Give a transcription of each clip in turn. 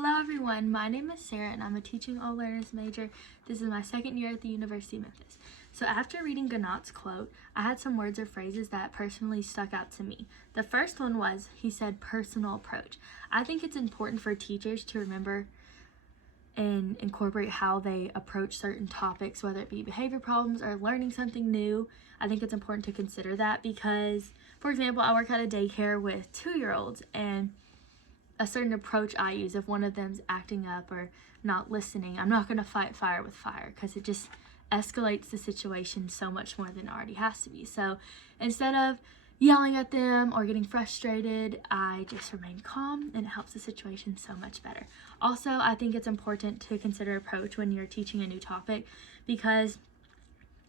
Hello everyone, my name is Sarah and I'm a teaching all learners major. This is my second year at the University of Memphis. So after reading Ganot's quote, I had some words or phrases that personally stuck out to me. The first one was, he said, personal approach. I think it's important for teachers to remember and incorporate how they approach certain topics, whether it be behavior problems or learning something new. I think it's important to consider that because, for example, I work at a daycare with 2-year-olds, and a certain approach I use, if one of them's acting up or not listening, I'm not going to fight fire with fire because it just escalates the situation so much more than it already has to be. So instead of yelling at them or getting frustrated, I just remain calm, and it helps the situation so much better. Also, I think it's important to consider approach when you're teaching a new topic, because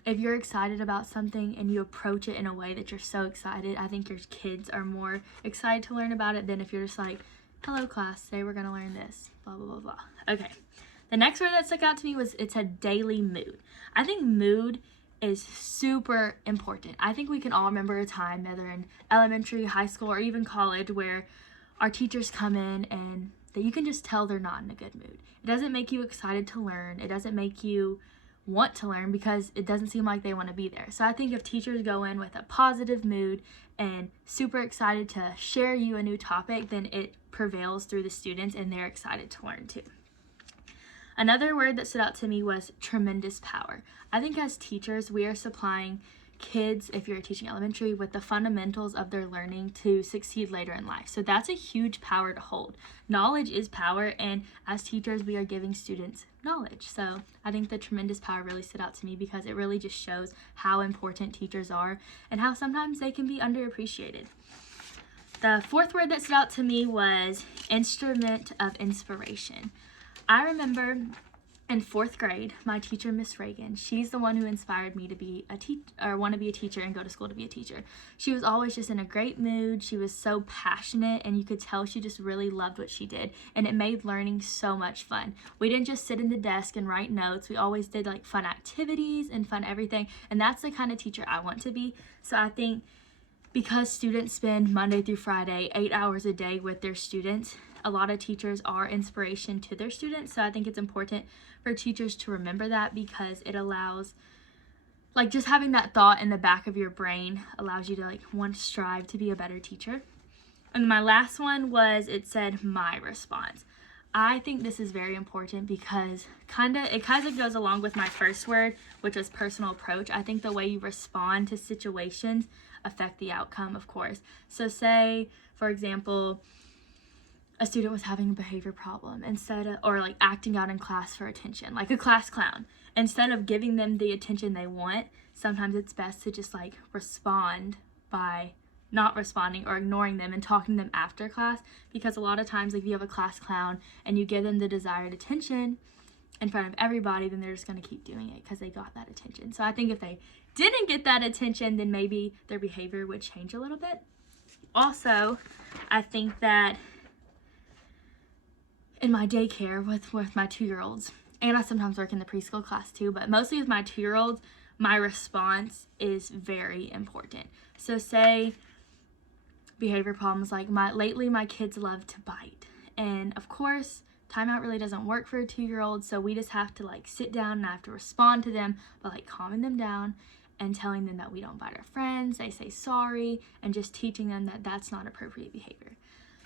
if you're excited about something and you approach it in a way that you're so excited, I think your kids are more excited to learn about it than if you're just like, hello class, today we're going to learn this, blah, blah, blah, blah. Okay, the next word that stuck out to me was, it said daily mood. I think mood is super important. I think we can all remember a time, whether in elementary, high school, or even college, where our teachers come in and that you can just tell they're not in a good mood. It doesn't make you excited to learn. It doesn't make you want to learn because it doesn't seem like they want to be there. So I think if teachers go in with a positive mood and super excited to share you a new topic, then it prevails through the students and they're excited to learn too. Another word that stood out to me was tremendous power. I think as teachers, we are supplying kids, if you're teaching elementary, with the fundamentals of their learning to succeed later in life. So that's a huge power to hold. Knowledge is power, and as teachers, we are giving students knowledge. So I think the tremendous power really stood out to me because it really just shows how important teachers are and how sometimes they can be underappreciated. The fourth word that stood out to me was instrument of inspiration. I remember in 4th grade, my teacher, Miss Reagan, she's the one who inspired me to be want to be a teacher and go to school to be a teacher. She was always just in a great mood. She was so passionate, and you could tell she just really loved what she did, and it made learning so much fun. We didn't just sit in the desk and write notes. We always did like fun activities and fun everything, and that's the kind of teacher I want to be. So I think because students spend Monday through Friday 8 hours a day with their students, a lot of teachers are inspiration to their students. So I think it's important for teachers to remember that, because it allows, like, just having that thought in the back of your brain allows you to like want to strive to be a better teacher. And my last one was, it said my response. I think this is very important because it kind of goes along with my first word, which was personal approach. I think the way you respond to situations affect the outcome, of course. So say, for example, a student was having a behavior problem, or like acting out in class for attention, like a class clown. Instead of giving them the attention they want, sometimes it's best to just like respond by not responding or ignoring them and talking to them after class, because a lot of times, like, if you have a class clown and you give them the desired attention in front of everybody, then they're just going to keep doing it because they got that attention. So I think if they didn't get that attention, then maybe their behavior would change a little bit. Also, I think that in my daycare with my 2-year-olds, and I sometimes work in the preschool class too, but mostly with my 2-year-olds, my response is very important. So say behavior problems, like lately my kids love to bite, and of course timeout really doesn't work for a 2-year-old, so we just have to like sit down and I have to respond to them by like calming them down and telling them that we don't bite our friends, they say sorry, and just teaching them that that's not appropriate behavior.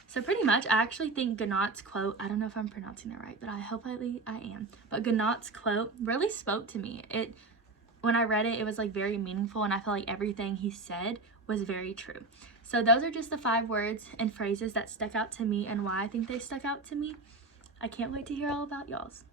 So pretty much, I actually think Ganot's quote, I don't know if I'm pronouncing it right, but I hope I am, but Ganot's quote really spoke to me. When I read it, it was like very meaningful, and I felt like everything he said was very true. So those are just the 5 words and phrases that stuck out to me and why I think they stuck out to me. I can't wait to hear all about y'all's.